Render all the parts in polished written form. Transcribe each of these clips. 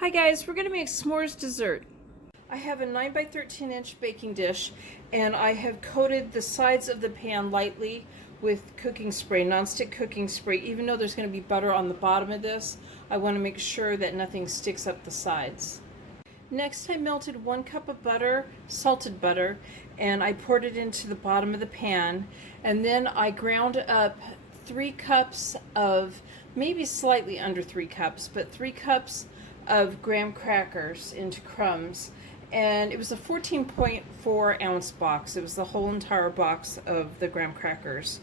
Hi guys, we're going to make s'mores dessert. I have a 9 by 13 inch baking dish and I have coated the sides of the pan lightly with cooking spray, nonstick cooking spray. Even though there's going to be butter on the bottom of this, I want to make sure that nothing sticks up the sides. Next, I melted 1 cup of butter, salted butter, and I poured it into the bottom of the pan, and then I ground up 3 cups of, maybe slightly under 3 cups, but 3 cups of graham crackers into crumbs, and it was a 14.4 ounce box. It was the whole entire box of the graham crackers,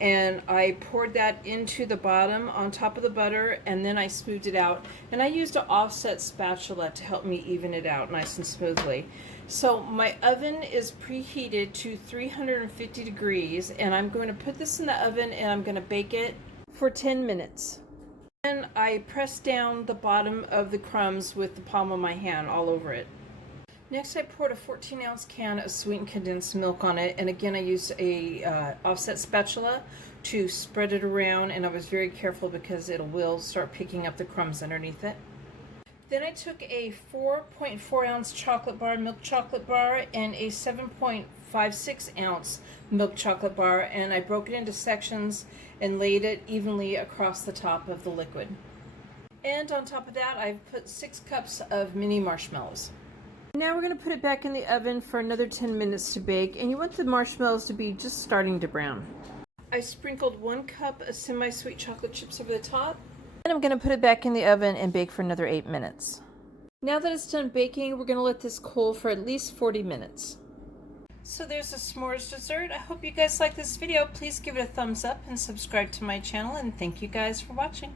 and I poured that into the bottom on top of the butter, and then I smoothed it out, and I used an offset spatula to help me even it out nice and smoothly. So my oven is preheated to 350 degrees, and I'm going to put this in the oven and I'm going to bake it for 10 minutes. Then I press down the bottom of the crumbs with the palm of my hand all over it. Next, I poured a 14-ounce can of sweetened condensed milk on it, and again I used a offset spatula to spread it around, and I was very careful because it will start picking up the crumbs underneath it. Then I took a 4.4 ounce chocolate bar, milk chocolate bar, and a 7.56 ounce milk chocolate bar, and I broke it into sections and laid it evenly across the top of the liquid. And on top of that, I've put 6 cups of mini marshmallows. Now we're going to put it back in the oven for another 10 minutes to bake, and you want the marshmallows to be just starting to brown. I sprinkled 1 cup of semi-sweet chocolate chips over the top. And I'm going to put it back in the oven and bake for another 8 minutes. Now that it's done baking, we're going to let this cool for at least 40 minutes. So there's a s'mores dessert. I hope you guys like this video. Please give it a thumbs up and subscribe to my channel, and thank you guys for watching.